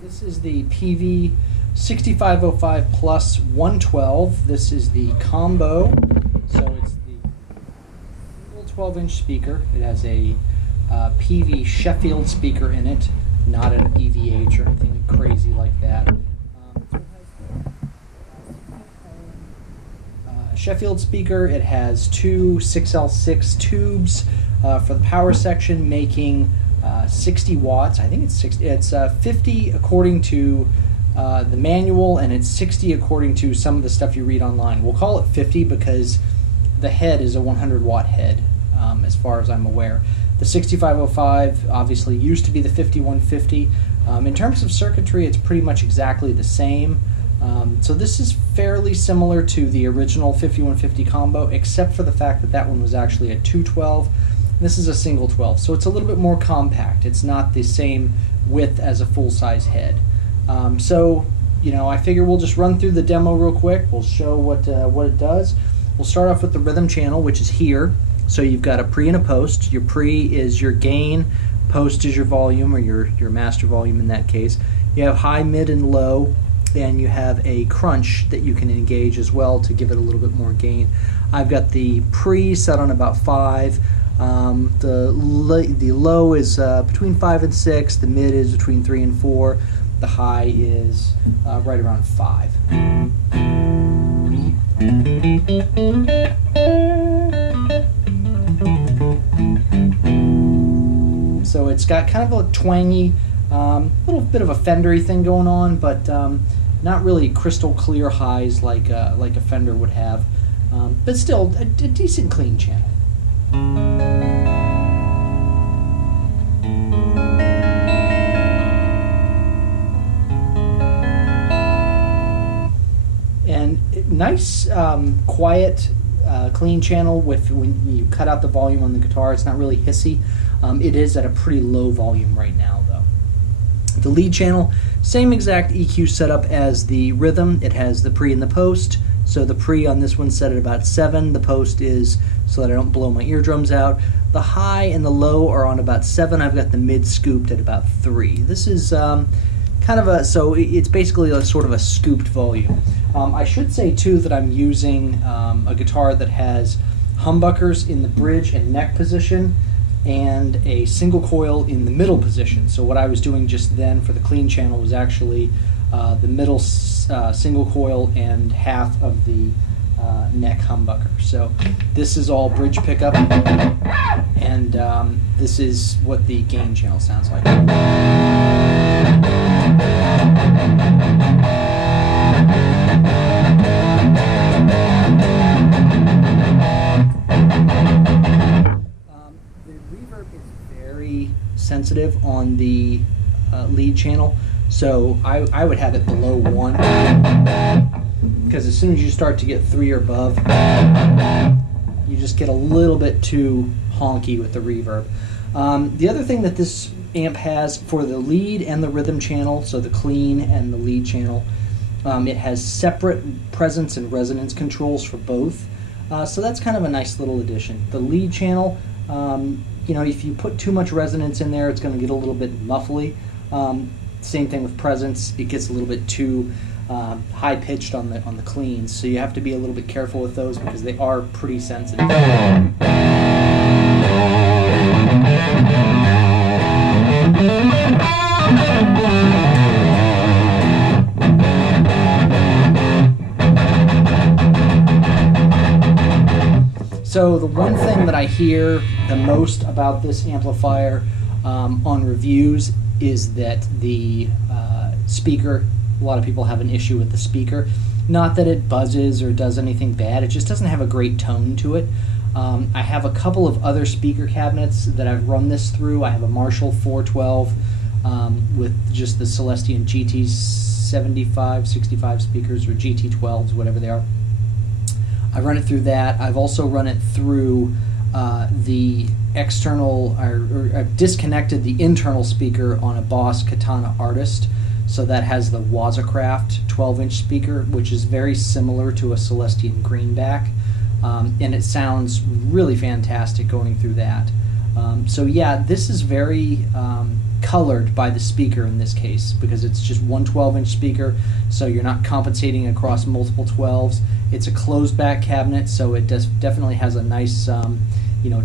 This is the Peavey 6505 plus 112. This is the combo, so it's the single 12-inch speaker. It has a Peavey Sheffield speaker in it, not an EVH or anything crazy like that. Sheffield speaker. It has two 6L6 tubes for the power section, making 60 watts. I think it's 60. It's 50 according to the manual, and it's 60 according to some of the stuff you read online. We'll call it 50 because the head is a 100-watt head, as far as I'm aware. The 6505 obviously used to be the 5150. In terms of circuitry, it's pretty much exactly the same. So this is fairly similar to the original 5150 combo, except for the fact that that one was actually a 212. This is a single 12, so it's a little bit more compact. It's not the same width as a full-size head. So, you know, I figure we'll just run through the demo real quick. We'll show what it does. We'll start off with the rhythm channel, which is here. So you've got a pre and a post. Your pre is your gain, post is your volume, or your master volume in that case. You have high, mid, and low, and you have a crunch that you can engage as well to give it a little bit more gain. I've got the pre set on about 5. The low is between 5 and 6. The mid is between 3 and 4. The high is right around 5. So it's got kind of a twangy, little bit of a Fendery thing going on, but not really crystal clear highs like a Fender would have, but still a decent clean channel. And nice, quiet, clean channel with when you cut out the volume on the guitar. It's not really hissy. It is at a pretty low volume right now, though. The lead channel, same exact EQ setup as the rhythm. It has the pre and the post. So the pre on this one's set at about 7. The post is so that I don't blow my eardrums out. The high and the low are on about 7. I've got the mid scooped at about 3. This is kind of so it's basically a sort of a scooped volume. I should say too that I'm using a guitar that has humbuckers in the bridge and neck position and a single coil in the middle position. So what I was doing just then for the clean channel was actually the middle single coil and half of the neck humbucker. So this is all bridge pickup, and this is what the gain channel sounds like. Sensitive on the lead channel, so I would have it below 1, because as soon as you start to get 3 or above, you just get a little bit too honky with the reverb. The other thing that this amp has for the lead and the rhythm channel, so the clean and the lead channel, it has separate presence and resonance controls for both, so that's kind of a nice little addition. The lead channel, you know, if you put too much resonance in there, it's going to get a little bit muffly. Same thing with presence; it gets a little bit too high pitched on the cleans. So you have to be a little bit careful with those because they are pretty sensitive. So the one thing that I hear the most about this amplifier on reviews is that the speaker, a lot of people have an issue with the speaker. Not that it buzzes or does anything bad, it just doesn't have a great tone to it. I have a couple of other speaker cabinets that I've run this through. I have a Marshall 412 with just the Celestion GT 75, 65 speakers, or GT12s, whatever they are. I've run it through that. I've also run it through the external, or I've disconnected the internal speaker on a Boss Katana Artist. So that has the Wazacraft 12-inch speaker, which is very similar to a Celestion Greenback. And it sounds really fantastic going through that. So yeah, this is very colored by the speaker in this case, because it's just one 12-inch speaker, so you're not compensating across multiple 12s. It's a closed back cabinet, so it definitely has a nice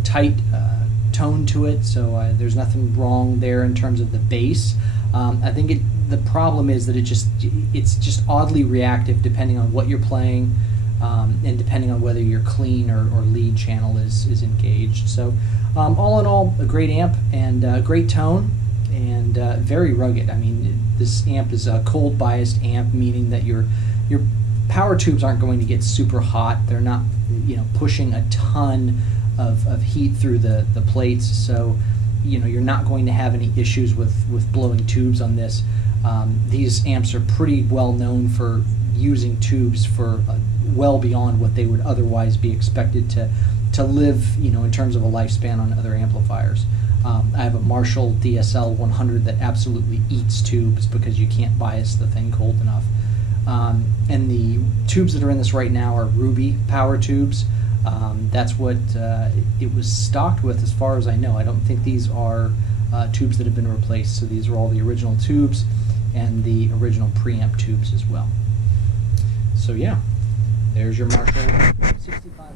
tight tone to it, so there's nothing wrong there in terms of the bass. I think the problem is that it's just oddly reactive depending on what you're playing, and depending on whether your clean or lead channel is engaged. So all in all, a great amp and great tone, and very rugged. I mean, this amp is a cold biased amp, meaning that your power tubes aren't going to get super hot. They're not pushing a ton of heat through the plates, so you're not going to have any issues with blowing tubes on this. These amps are pretty well known for using tubes for well beyond what they would otherwise be expected to live, in terms of a lifespan on other amplifiers. I have a Marshall DSL 100 that absolutely eats tubes because you can't bias the thing cold enough. And the tubes that are in this right now are Ruby power tubes. That's what it was stocked with, as far as I know. I don't think these are tubes that have been replaced, so these are all the original tubes and the original preamp tubes as well. So yeah, there's your Marshall 6505.